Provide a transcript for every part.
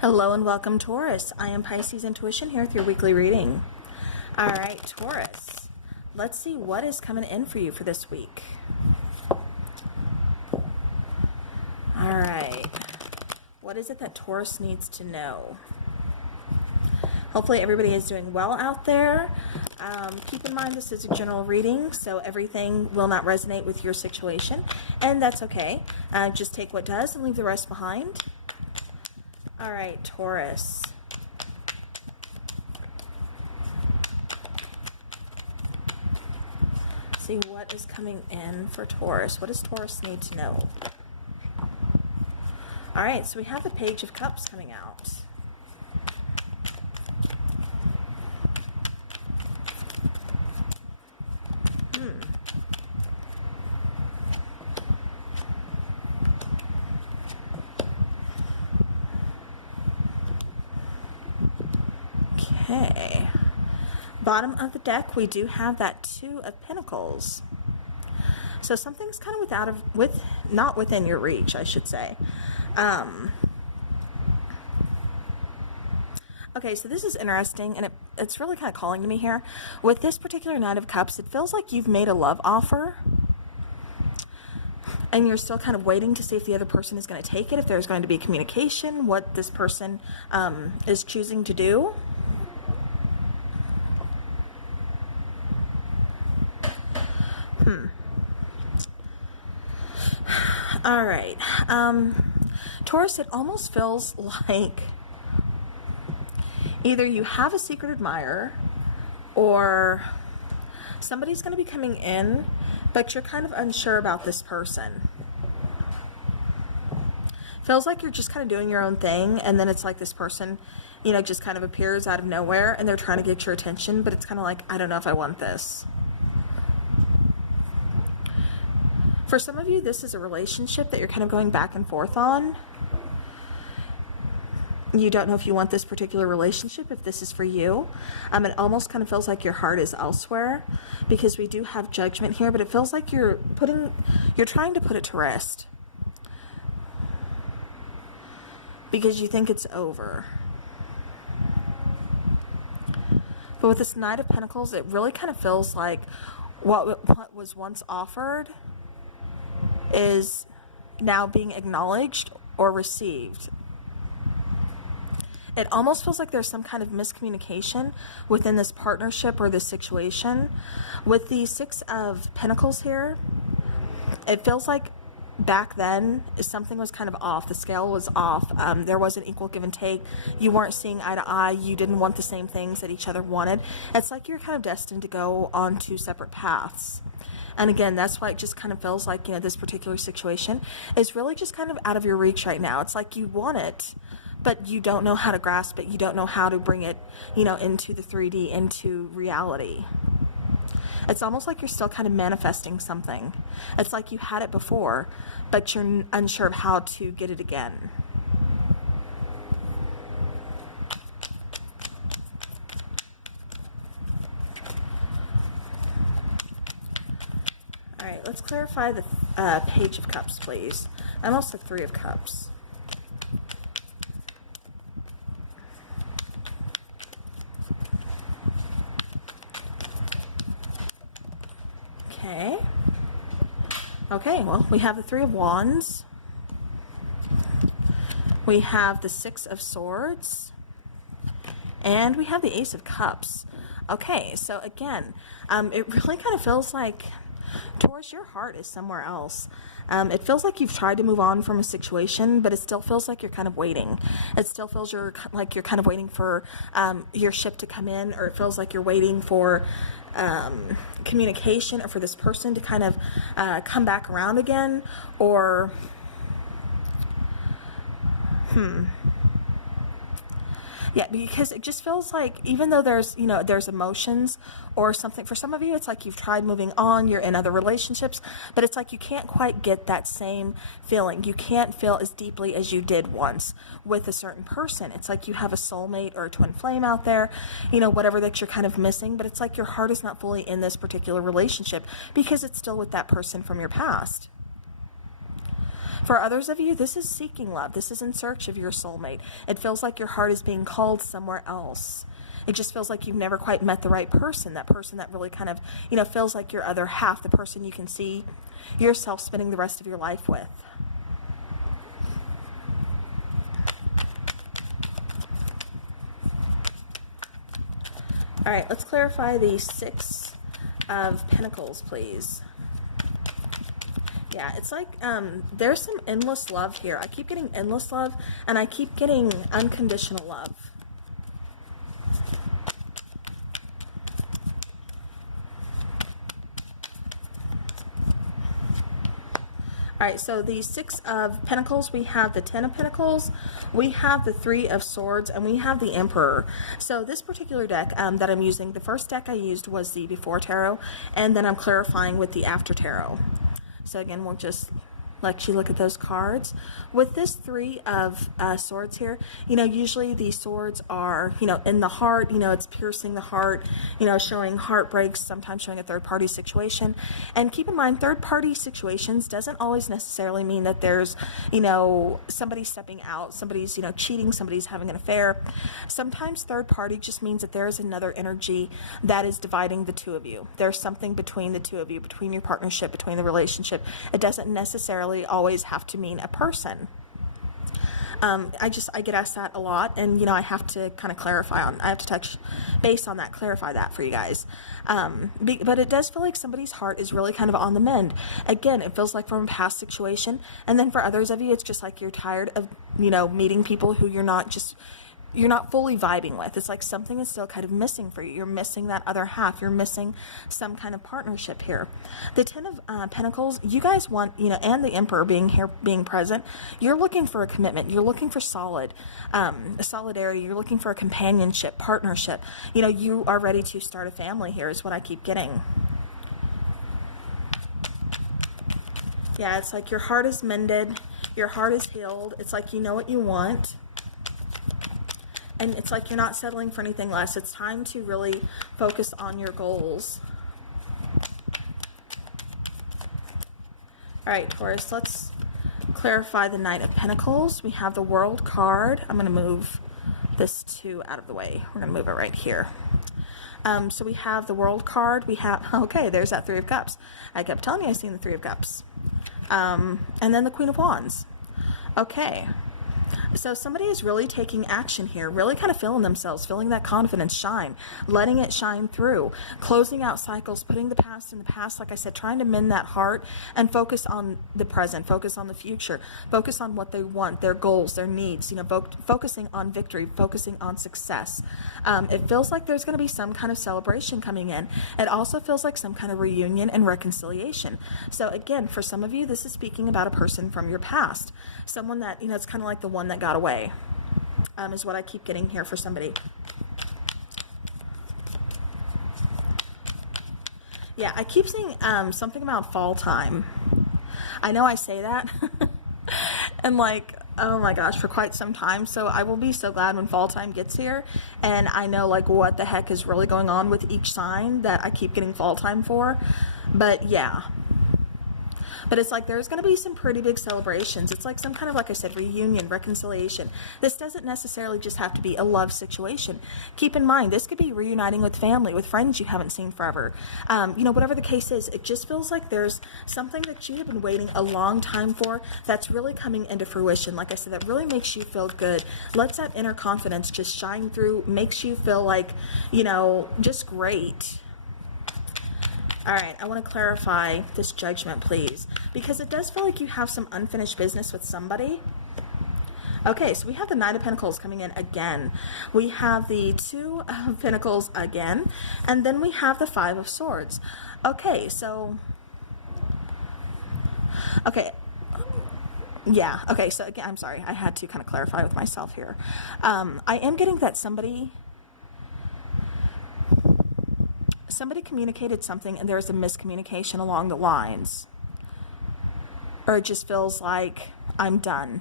Hello and welcome, Taurus. I am Pisces Intuition here with your weekly reading. All right, Taurus, let's see what is coming in for you for this week. All right, what is it that Taurus needs to know? Hopefully everybody is doing well out there. Keep in mind this is a general reading, so everything will not resonate with your situation, and that's okay. Just take what does and leave the rest behind. All right, Taurus. See what is coming in for Taurus. What does Taurus need to know? All right, so we have the Page of Cups coming out. Okay, bottom of the deck, we do have that Two of Pentacles. So something's kind of not within your reach, I should say. Okay, so this is interesting, and it's really kind of calling to me here. With this particular Knight of Cups, it feels like you've made a love offer, and you're still kind of waiting to see if the other person is going to take it, if there's going to be communication, what this person is choosing to do. All right. Taurus, it almost feels like either you have a secret admirer or somebody's going to be coming in, but you're kind of unsure about this person. Feels like you're just kind of doing your own thing, and then it's like this person, you know, just kind of appears out of nowhere, and they're trying to get your attention, but it's kind of like, I don't know if I want this. For some of you, this is a relationship that you're kind of going back and forth on. You don't know if you want this particular relationship, if this is for you. It almost kind of feels like your heart is elsewhere, because we do have Judgment here, but it feels like you're trying to put it to rest because you think it's over. But with this Knight of Pentacles, it really kind of feels like what was once offered is now being acknowledged or received. It almost feels like there's some kind of miscommunication within this partnership or this situation. With the Six of Pentacles here, it feels like back then something was kind of off. The scale was off. There wasn't equal give and take. You weren't seeing eye to eye. You didn't want the same things that each other wanted. It's like you're kind of destined to go on two separate paths. And again, that's why it just kind of feels like, you know, this particular situation is really just kind of out of your reach right now. It's like you want it, but you don't know how to grasp it. You don't know how to bring it, you know, into the 3D, into reality. It's almost like you're still kind of manifesting something. It's like you had it before, but you're unsure of how to get it again. All right, let's clarify the Page of Cups, please. And also Three of Cups. Okay. Okay, well, we have the Three of Wands. We have the Six of Swords. And we have the Ace of Cups. Okay, so again, it really kind of feels like, Taurus, your heart is somewhere else. It feels like you've tried to move on from a situation, but it still feels like you're kind of waiting. It still feels like you're kind of waiting for your ship to come in, or it feels like you're waiting for communication, or for this person to kind of come back around again, or yeah, because it just feels like, even though there's, you know, there's emotions or something, for some of you, it's like you've tried moving on, you're in other relationships, but it's like you can't quite get that same feeling. You can't feel as deeply as you did once with a certain person. It's like you have a soulmate or a twin flame out there, you know, whatever that you're kind of missing, but it's like your heart is not fully in this particular relationship because it's still with that person from your past. For others of you, this is seeking love. This is in search of your soulmate. It feels like your heart is being called somewhere else. It just feels like you've never quite met the right person, that person that really kind of, feels like your other half, the person you can see yourself spending the rest of your life with. All right, let's clarify the Six of Pentacles, please. Yeah, it's like there's some endless love here. I keep getting endless love, and I keep getting unconditional love. All right, so the Six of Pentacles, we have the Ten of Pentacles, we have the Three of Swords, and we have the Emperor. So this particular deck that I'm using, the first deck I used was the Before Tarot, and then I'm clarifying with the After Tarot. So again, we'll just let you look at those cards. With this Three of Swords here, usually the swords are, in the heart, it's piercing the heart, showing heartbreaks, sometimes showing a third-party situation. And keep in mind, third-party situations doesn't always necessarily mean that there's, somebody stepping out, somebody's, cheating, somebody's having an affair. Sometimes third-party just means that there is another energy that is dividing the two of you. There's something between the two of you, between your partnership, between the relationship. It doesn't necessarily always have to mean a person. I get asked that a lot, and I have to kind of I have to touch base on that, clarify that for you guys. But it does feel like somebody's heart is really kind of on the mend. Again, it feels like from a past situation, and then for others of you, it's just like you're tired of meeting people who you're not fully vibing with. It's like something is still kind of missing for you. You're missing that other half. You're missing some kind of partnership here. The Ten of Pentacles, you guys want, and the Emperor being present, you're looking for a commitment. You're looking for solidarity. You're looking for a companionship, partnership. You are ready to start a family here is what I keep getting. Yeah, it's like your heart is mended. Your heart is healed. It's like you know what you want. And it's like you're not settling for anything less. It's time to really focus on your goals. All right, Taurus, let's clarify the Knight of Pentacles. We have the World card. I'm going to move this two out of the way. We're going to move it right here. So we have the World card. We have, okay, there's that Three of Cups. I kept telling you I seen the Three of Cups. And then the Queen of Wands. Okay. So somebody is really taking action here, really kind of feeling themselves, feeling that confidence shine, letting it shine through, closing out cycles, putting the past in the past, like I said, trying to mend that heart and focus on the present, focus on the future, focus on what they want, their goals, their needs, focusing on victory, focusing on success. It feels like there's going to be some kind of celebration coming in. It also feels like some kind of reunion and reconciliation. So again, for some of you, this is speaking about a person from your past, someone that, it's kind of like the one that got away, is what I keep getting here for somebody. Yeah, I keep seeing something about fall time. I know I say that and like, oh my gosh, for quite some time. So I will be so glad when fall time gets here and I know like what the heck is really going on with each sign that I keep getting fall time for. But yeah. But it's like there's going to be some pretty big celebrations. It's like some kind of, like I said, reunion, reconciliation. This doesn't necessarily just have to be a love situation. Keep in mind, this could be reuniting with family, with friends you haven't seen forever. Whatever the case is, it just feels like there's something that you have been waiting a long time for that's really coming into fruition. Like I said, that really makes you feel good. Lets that inner confidence just shine through, makes you feel like, just great. All right, I want to clarify this Judgment, please, because it does feel like you have some unfinished business with somebody. Okay, so we have the Knight of Pentacles coming in again. We have the Two of Pentacles again, and then we have the Five of Swords. Okay, so... Okay. Yeah, okay, so again, I'm sorry. I had to kind of clarify with myself here. I am getting that somebody communicated something and there's a miscommunication along the lines. Or it just feels like I'm done.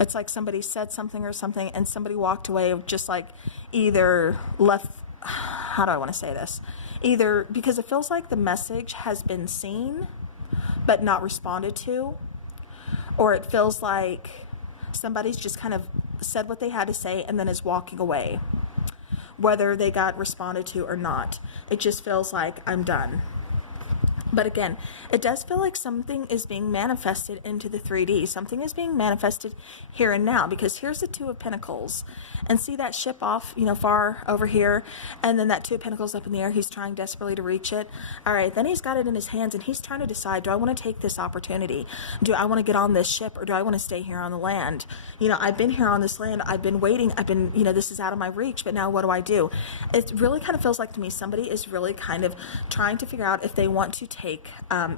It's like somebody said something or something and somebody walked away just like either left, how do I want to say this? Either because it feels like the message has been seen but not responded to. or it feels like somebody's just kind of said what they had to say and then is walking away, whether they got responded to or not. It just feels like I'm done. But again, it does feel like something is being manifested into the 3D. Something is being manifested here and now, because here's the Two of Pentacles. And see that ship off, far over here? And then that Two of Pentacles up in the air. He's trying desperately to reach it. All right, then he's got it in his hands and he's trying to decide, do I want to take this opportunity? Do I want to get on this ship, or do I want to stay here on the land? I've been here on this land. I've been waiting. I've been, this is out of my reach, but now what do? It really kind of feels like to me somebody is really kind of trying to figure out if they want to take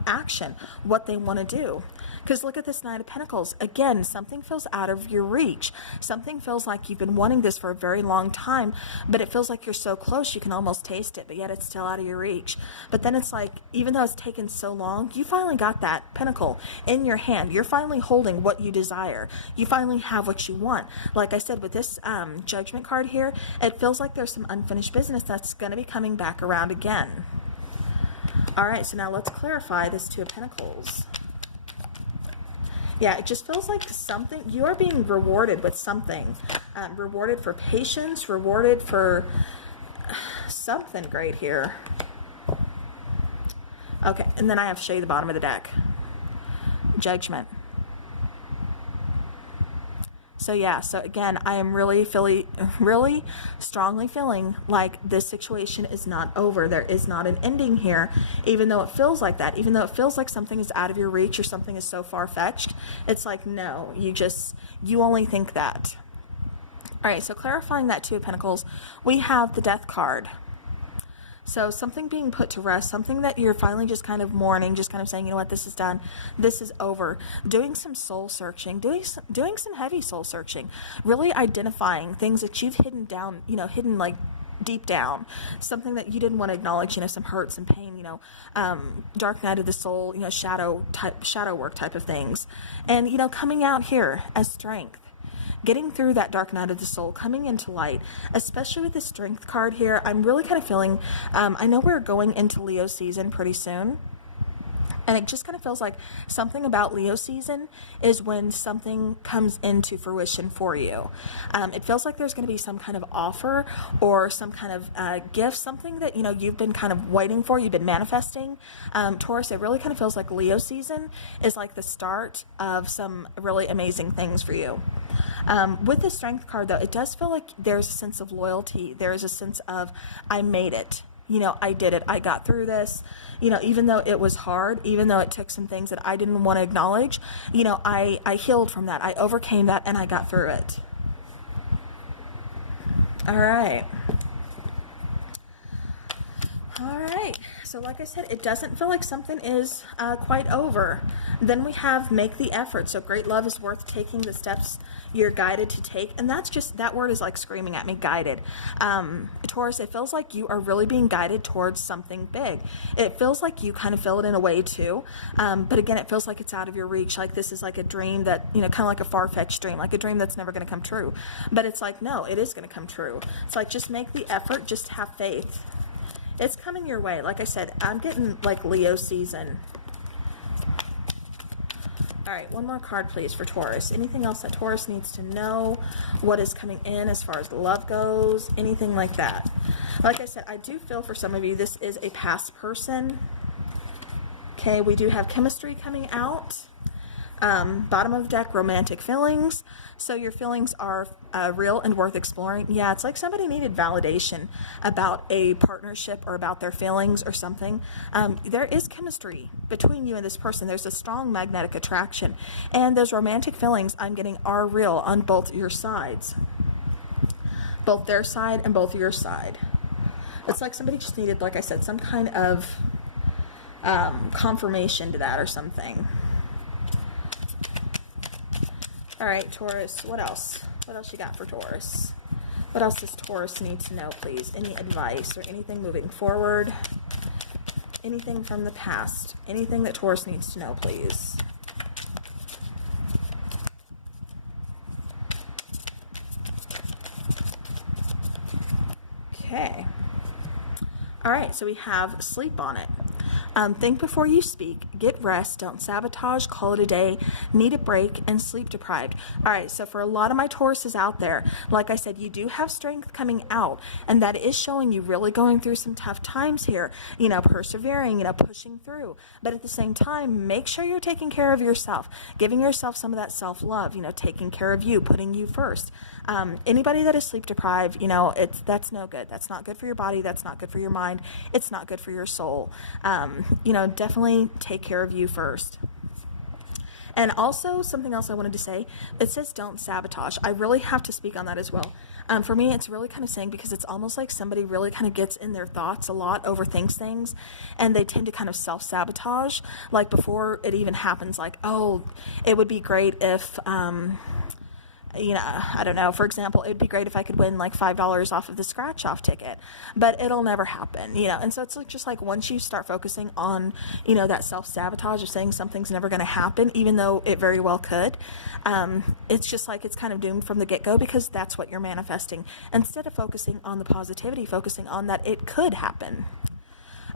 action, what they want to do. Because look at this Knight of Pentacles. Again, something feels out of your reach. Something feels like you've been wanting this for a very long time, but it feels like you're so close you can almost taste it, but yet it's still out of your reach. But then it's like, even though it's taken so long, you finally got that pentacle in your hand. You're finally holding what you desire. You finally have what you want. Like I said, with this Judgment card here, it feels like there's some unfinished business that's going to be coming back around again. All right, so now let's clarify this Two of Pentacles. Yeah, it just feels like something, you are being rewarded with something. Rewarded for patience, rewarded for something great here. Okay, and then I have to show you the bottom of the deck. Judgment. So yeah, so again, I am really strongly feeling like this situation is not over. There is not an ending here, even though it feels like that, even though it feels like something is out of your reach or something is so far-fetched. It's like, no, you only think that. All right, so clarifying that Two of Pentacles, we have the Death card. So something being put to rest, something that you're finally just kind of mourning, just kind of saying, you know what, this is done, this is over. Doing some soul searching, doing some heavy soul searching, really identifying things that you've hidden down, hidden like deep down, something that you didn't want to acknowledge, some hurt, some pain, dark night of the soul, shadow work type of things. And, coming out here as strength. Getting through that dark night of the soul, coming into light, especially with the Strength card here. I'm really kind of feeling, I know we're going into Leo season pretty soon. And it just kind of feels like something about Leo season is when something comes into fruition for you. It feels like there's going to be some kind of offer or some kind of gift, something that, you've been kind of waiting for, you've been manifesting. Taurus, it really kind of feels like Leo season is like the start of some really amazing things for you. With the Strength card, though, it does feel like there's a sense of loyalty. There is a sense of, I made it. I did it. I got through this. Even though it was hard, even though it took some things that I didn't want to acknowledge, I healed from that. I overcame that and I got through it. All right. All right. So like I said, it doesn't feel like something is quite over. Then we have make the effort. So great love is worth taking the steps you're guided to take. And that's just, that word is like screaming at me, guided. Taurus, it feels like you are really being guided towards something big. It feels like you kind of feel it in a way too. But again, it feels like it's out of your reach. Like this is like a dream that, kind of like a far-fetched dream, like a dream that's never going to come true. But it's like, no, it is going to come true. It's like, just make the effort, just have faith. It's coming your way. Like I said, I'm getting like Leo season. All right, one more card, please, for Taurus. Anything else that Taurus needs to know? What is coming in as far as love goes? Anything like that? Like I said, I do feel for some of you, this is a past person. Okay, we do have chemistry coming out. Bottom of the deck, romantic feelings. So your feelings are real and worth exploring. Yeah, it's like somebody needed validation about a partnership or about their feelings or something. There is chemistry between you and this person. There's a strong magnetic attraction. And those romantic feelings I'm getting are real on both your sides. Both their side and both your side. It's like somebody just needed, like I said, some kind of confirmation to that or something. All right, Taurus, what else? What else you got for Taurus? What else does Taurus need to know, please? Any advice or anything moving forward? Anything from the past? Anything that Taurus needs to know, please? All right, so we have sleep on it. Think before you speak. get rest, don't sabotage, call it a day, need a break, and sleep deprived. All right, so for a lot of my Tauruses out there, like I said, you do have strength coming out, and that is showing you really going through some tough times here, you know, persevering, you know, pushing through. But at the same time, make sure you're taking care of yourself, giving yourself some of that self-love, you know, taking care of you, putting you first. Anybody that is sleep deprived, you know, that's no good. That's not good for your body. That's not good for your mind. It's not good for your soul. You know, definitely take care of you first. And also, something else I wanted to say, it says don't sabotage. I really have to speak on that as well. For me, it's really kind of saying, because it's almost like somebody really kind of gets in their thoughts a lot, overthinks things, and they tend to kind of self-sabotage, like before it even happens, like, oh, it would be great if, you know, I don't know, for example, it would be great if I could win like $5 off of the scratch off ticket, but it'll never happen, you know. And so it's just like, once you start focusing on, you know, that self-sabotage of saying something's never going to happen, even though it very well could, it's just like, it's kind of doomed from the get-go, because that's what you're manifesting. Instead of focusing on the positivity, focusing on that it could happen.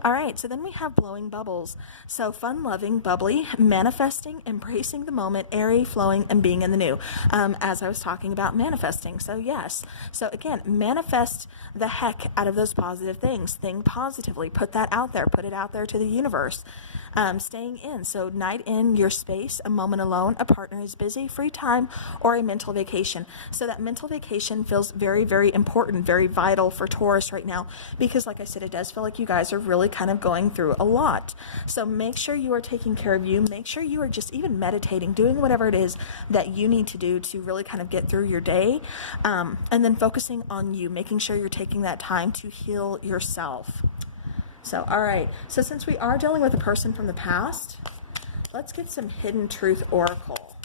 All right, so then we have blowing bubbles. So fun-loving, bubbly, manifesting, embracing the moment, airy, flowing, and being in the new. As I was talking about manifesting. So yes. So again, manifest the heck out of those positive things. Think positively. Put that out there. Put it out there to the universe. Staying in. So night in, your space, a moment alone, a partner is busy, free time, or a mental vacation. So that mental vacation feels very, very important, very vital for Taurus right now, because like I said, it does feel like you guys are really kind of going through a lot. So make sure you are taking care of you. Make sure you are just even meditating, doing whatever it is that you need to do to really kind of get through your day. And then focusing on you, making sure you're taking that time to heal yourself. So, all right. So since we are dealing with a person from the past, let's get some hidden truth oracle.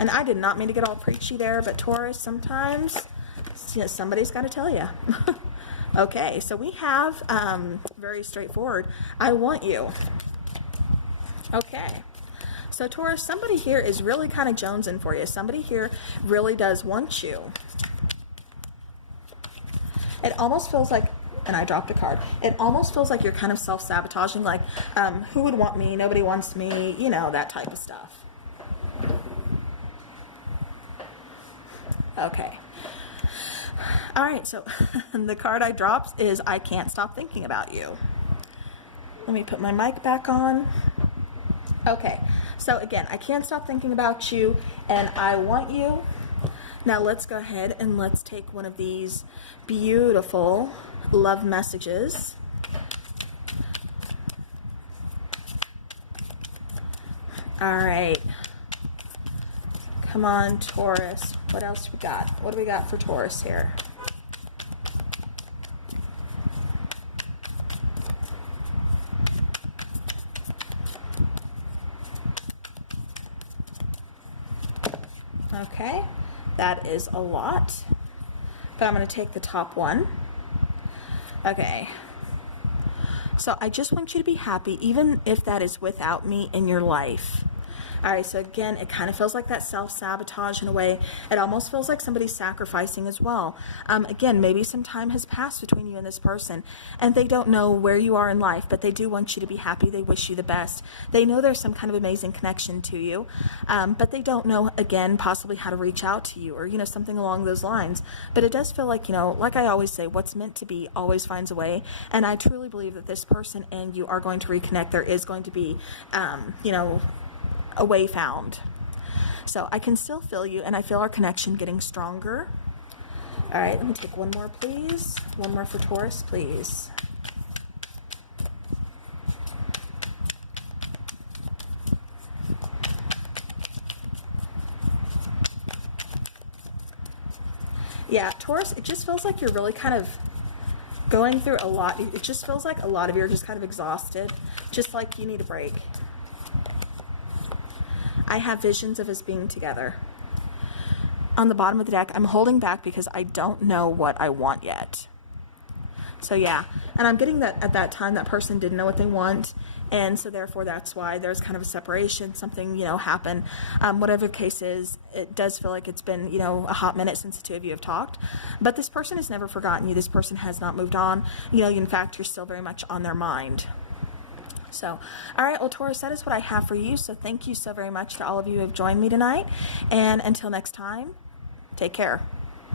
And I did not mean to get all preachy there, but Taurus, sometimes, you know, somebody's got to tell you. Okay, so we have, very straightforward, I want you. Okay. So Taurus, somebody here is really kind of jonesing for you. Somebody here really does want you. It almost feels like, and I dropped a card, it almost feels like you're kind of self-sabotaging, like, who would want me? Nobody wants me, you know, that type of stuff. Okay. All right, so the card I dropped is I can't stop thinking about you. Let me put my mic back on. Okay, so again, I can't stop thinking about you, and I want you. Now let's go ahead and let's take one of these beautiful love messages. All right. Come on, Taurus. What else we got? What do we got for Taurus here? Okay. That is a lot, but I'm going to take the top one. Okay. So I just want you to be happy, even if that is without me in your life. All right, so again, it kind of feels like that self-sabotage in a way. It almost feels like somebody's sacrificing as well. Again, maybe some time has passed between you and this person, and they don't know where you are in life, but they do want you to be happy. They wish you the best. They know there's some kind of amazing connection to you, but they don't know, again, possibly how to reach out to you, or, you know, something along those lines. But it does feel like, you know, like I always say, what's meant to be always finds a way, and I truly believe that this person and you are going to reconnect. There is going to be, you know, a way found. So I can still feel you, and I feel our connection getting stronger. All right, let me take one more, please. One more for Taurus, please. Yeah, Taurus, it just feels like you're really kind of going through a lot. It just feels like a lot of you are just kind of exhausted, just like you need a break. I have visions of us being together. On the bottom of the deck, I'm holding back because I don't know what I want yet. So yeah, and I'm getting that at that time that person didn't know what they want, and so therefore that's why there's kind of a separation, something, you know, happened. Whatever the case is, it does feel like it's been, you know, a hot minute since the two of you have talked, but this person has never forgotten you. This person has not moved on. You know, in fact, you're still very much on their mind. So, all right, well, Taurus, that is what I have for you. So thank you so very much to all of you who have joined me tonight, and until next time, take care.